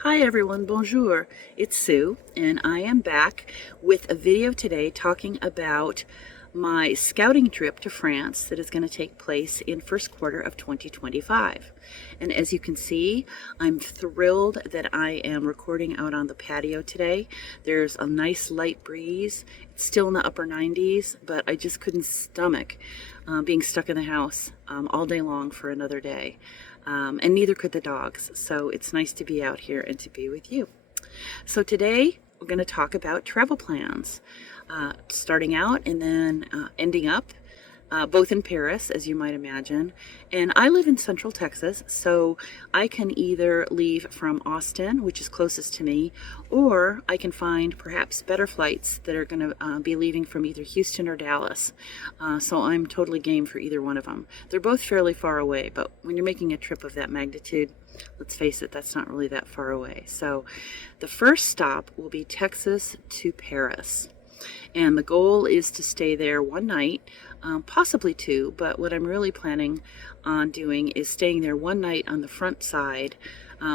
Hi everyone, bonjour. It's Sue, and I am back with a video today talking about my scouting trip to France that is going to take place in first quarter of 2025. And as you can see, I'm thrilled that I am recording out on the patio today. There's a nice light breeze. It's still in the upper 90s, but I just couldn't stomach being stuck in the house all day long for another day. And neither could the dogs. So it's nice to be out here and to be with you. So today we're going to talk about travel plans, starting out and then ending up both in Paris, as you might imagine. And I live in Central Texas, so I can either leave from Austin, which is closest to me, or I can find perhaps better flights that are going to be leaving from either Houston or Dallas. So I'm totally game for either one of them. They're both fairly far away, but when you're making a trip of that magnitude, let's face it, that's not really that far away. So the first stop will be Texas to Paris. And the goal is to stay there one night, possibly two, but what I'm really planning on doing is staying there one night on the front side,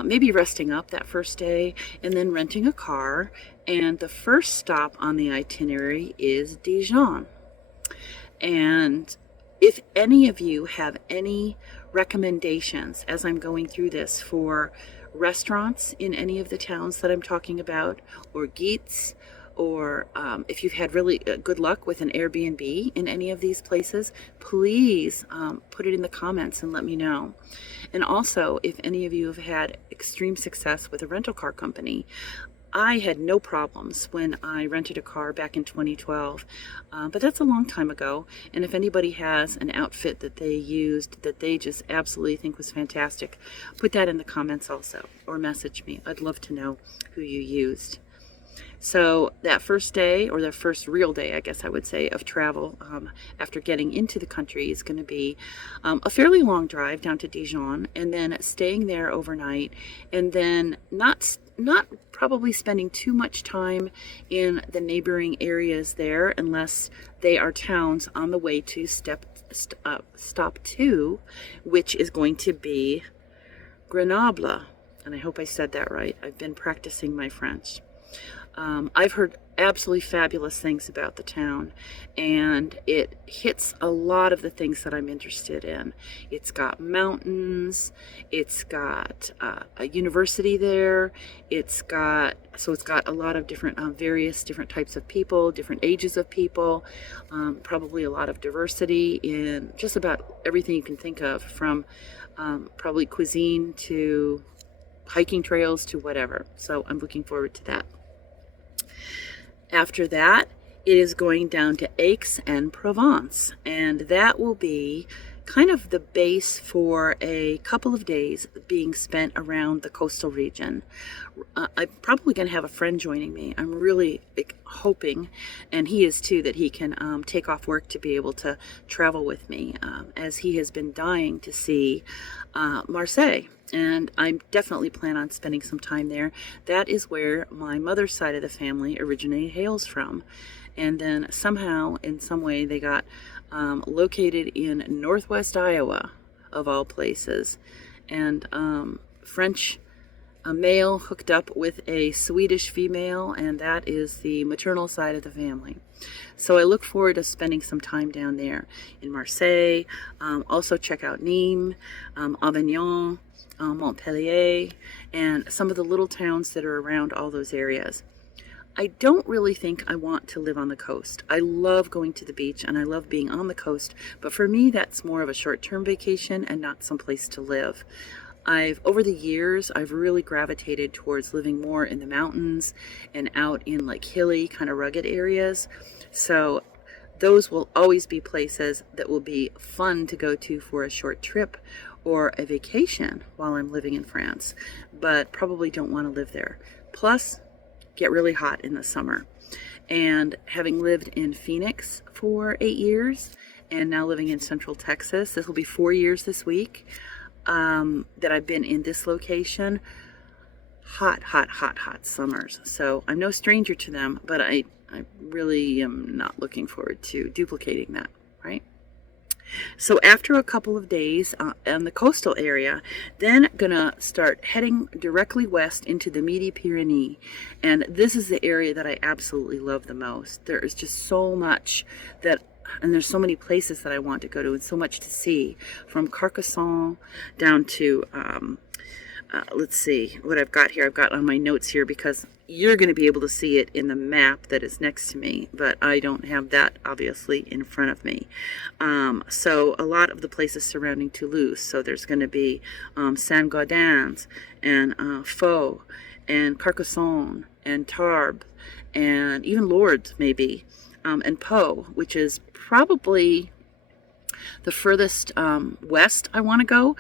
maybe resting up that first day, and then renting a car. And the first stop on the itinerary is Dijon. And if any of you have any recommendations as I'm going through this for restaurants in any of the towns that I'm talking about, or gites, or if you've had really good luck with an Airbnb in any of these places, please put it in the comments and let me know. And also, if any of you have had extreme success with a rental car company, I had no problems when I rented a car back in 2012, but that's a long time ago. And if anybody has an outfit that they used that they just absolutely think was fantastic, put that in the comments also, or message me. I'd love to know who you used. So that first day, or the first real day, I guess I would say, of travel after getting into the country is going to be a fairly long drive down to Dijon, and then staying there overnight, and then not probably spending too much time in the neighboring areas there unless they are towns on the way to stop two, which is going to be Grenoble. And I hope I said that right. I've been practicing my French. I've heard absolutely fabulous things about the town, and it hits a lot of the things that I'm interested in. It's got mountains, it's got a university there, it's got a lot of different various different types of people, different ages of people, probably a lot of diversity in just about everything you can think of, from probably cuisine to hiking trails to whatever. So I'm looking forward to that. After that, it is going down to Aix-en-Provence, and that will be kind of the base for a couple of days being spent around the coastal region. I'm probably going to have a friend joining me. I'm really hoping, and he is too, that he can take off work to be able to travel with me, as he has been dying to see Marseille. And I definitely plan on spending some time there. That is where my mother's side of the family originally hails from. And then somehow, in some way, they got located in northwest Iowa, of all places. And French male hooked up with a Swedish female, and that is the maternal side of the family. So I look forward to spending some time down there in Marseille. Also check out Nîmes, Avignon, Montpellier, and some of the little towns that are around all those areas. I don't really think I want to live on the coast. I love going to the beach and I love being on the coast, but for me that's more of a short-term vacation and not someplace to live. Over the years, I've really gravitated towards living more in the mountains and out in like hilly, kind of rugged areas. So those will always be places that will be fun to go to for a short trip or a vacation while I'm living in France, but probably don't want to live there. Plus, get really hot in the summer. And having lived in Phoenix for 8 years and now living in Central Texas, this will be 4 years this week that I've been in this location. Hot summers. So I'm no stranger to them, but I really am not looking forward to duplicating that, right? So after a couple of days in the coastal area, then gonna start heading directly west into the Midi-Pyrénées. And this is the area that I absolutely love the most. There is just so much and there's so many places that I want to go to and so much to see, from Carcassonne down to, let's see what I've got here. I've got on my notes here because you're going to be able to see it in the map that is next to me, but I don't have that obviously in front of me. So a lot of the places surrounding Toulouse. So there's going to be Saint-Gaudens and Foix and Carcassonne and Tarbes and even Lourdes maybe, and Pau, which is probably the furthest west I want to go.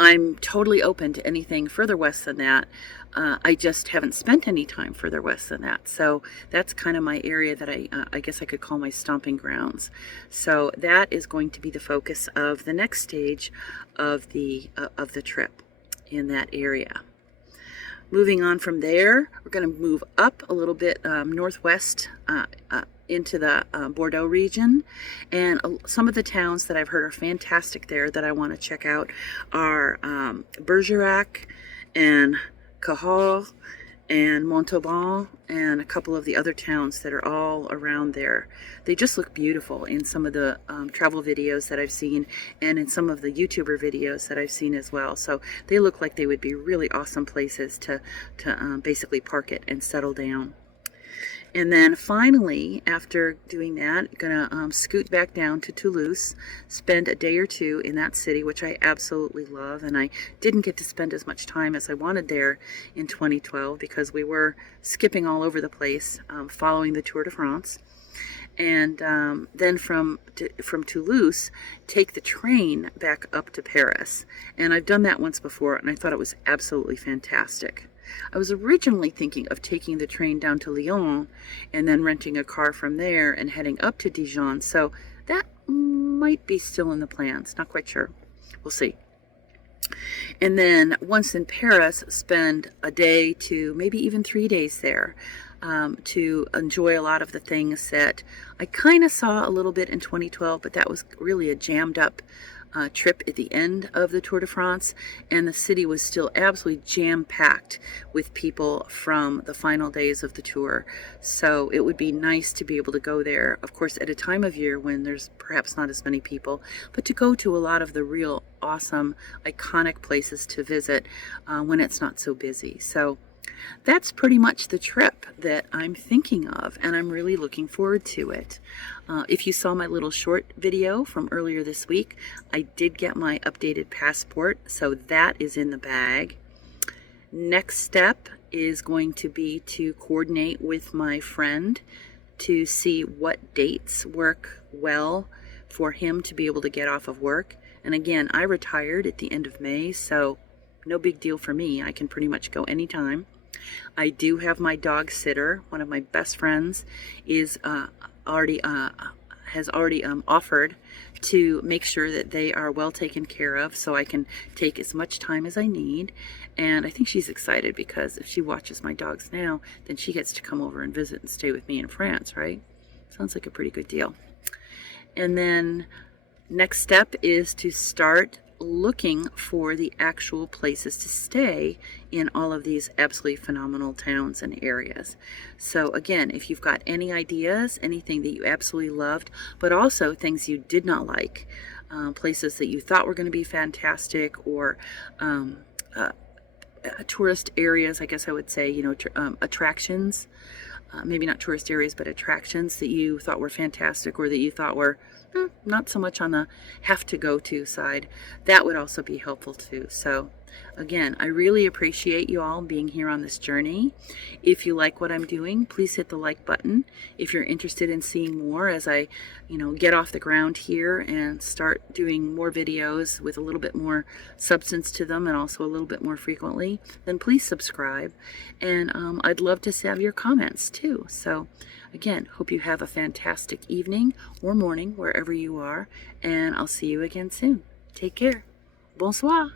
I'm totally open to anything further west than that. I just haven't spent any time further west than that. So that's kind of my area that I guess I could call my stomping grounds. So that is going to be the focus of the next stage of the trip in that area. Moving on from there, we're going to move up a little bit northwest into the Bordeaux region, and some of the towns that I've heard are fantastic there that I want to check out are Bergerac and Cahors and Montauban and a couple of the other towns that are all around there. They just look beautiful in some of the travel videos that I've seen and in some of the YouTuber videos that I've seen as well. So they look like they would be really awesome places to basically park it and settle down. And then finally, after doing that, gonna scoot back down to Toulouse, spend a day or two in that city, which I absolutely love. And I didn't get to spend as much time as I wanted there in 2012 because we were skipping all over the place following the Tour de France. And then from Toulouse, take the train back up to Paris. And I've done that once before, and I thought it was absolutely fantastic. I was originally thinking of taking the train down to Lyon and then renting a car from there and heading up to Dijon. So that might be still in the plans. Not quite sure. We'll see. And then once in Paris, spend a day to maybe even 3 days there to enjoy a lot of the things that I kind of saw a little bit in 2012, but that was really a jammed up trip at the end of the Tour de France, and the city was still absolutely jam-packed with people from the final days of the tour. So it would be nice to be able to go there, of course, at a time of year when there's perhaps not as many people, but to go to a lot of the real awesome, iconic places to visit when it's not so busy. So that's pretty much the trip that I'm thinking of, and I'm really looking forward to it. If you saw my little short video from earlier this week, I did get my updated passport, so that is in the bag. Next step is going to be to coordinate with my friend to see what dates work well for him to be able to get off of work. And again, I retired at the end of May, so no big deal for me. I can pretty much go anytime. I do have my dog sitter. One of my best friends is has already offered to make sure that they are well taken care of, so I can take as much time as I need. And I think she's excited because if she watches my dogs now, then she gets to come over and visit and stay with me in France, right? Sounds like a pretty good deal. And then next step is to start looking for the actual places to stay in all of these absolutely phenomenal towns and areas. So again, if you've got any ideas, anything that you absolutely loved, but also things you did not like, places that you thought were going to be fantastic, or tourist areas, I guess I would say, attractions, maybe not tourist areas, but attractions that you thought were fantastic or that you thought were not so much on the have to go to side, that would also be helpful too. So again, I really appreciate you all being here on this journey. If you like what I'm doing, please hit the like button. If you're interested in seeing more as I, get off the ground here and start doing more videos with a little bit more substance to them and also a little bit more frequently, then please subscribe. And I'd love to have your comments too. So again, hope you have a fantastic evening or morning wherever you are, and I'll see you again soon. Take care. Bonsoir.